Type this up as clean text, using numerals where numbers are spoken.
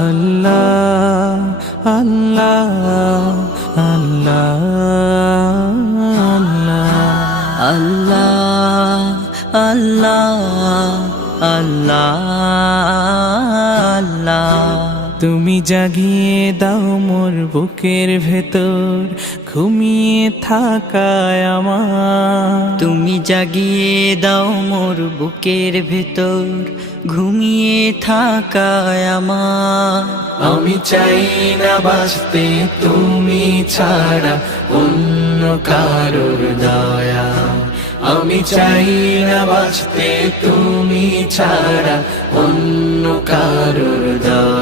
আল্লাহ আল্লাহ আল্লাহ আল্লাহ আল্লাহ আল্লাহ আল্লাহ। তুমি জাগিয়ে দাও মোর বুকের ভেতর ঘুমিয়ে থাকায় আমার। তুমি জাগিয়ে দাও মোর বুকের ভেতর ঘুমিয়ে থাকায় আমার। আমি চাই না বাঁচতে তুমি ছাড়া অন্য কারোর দয়া। আমি চাই না বাঁচতে তুমি ছাড়া অন্য কারোর দয়া।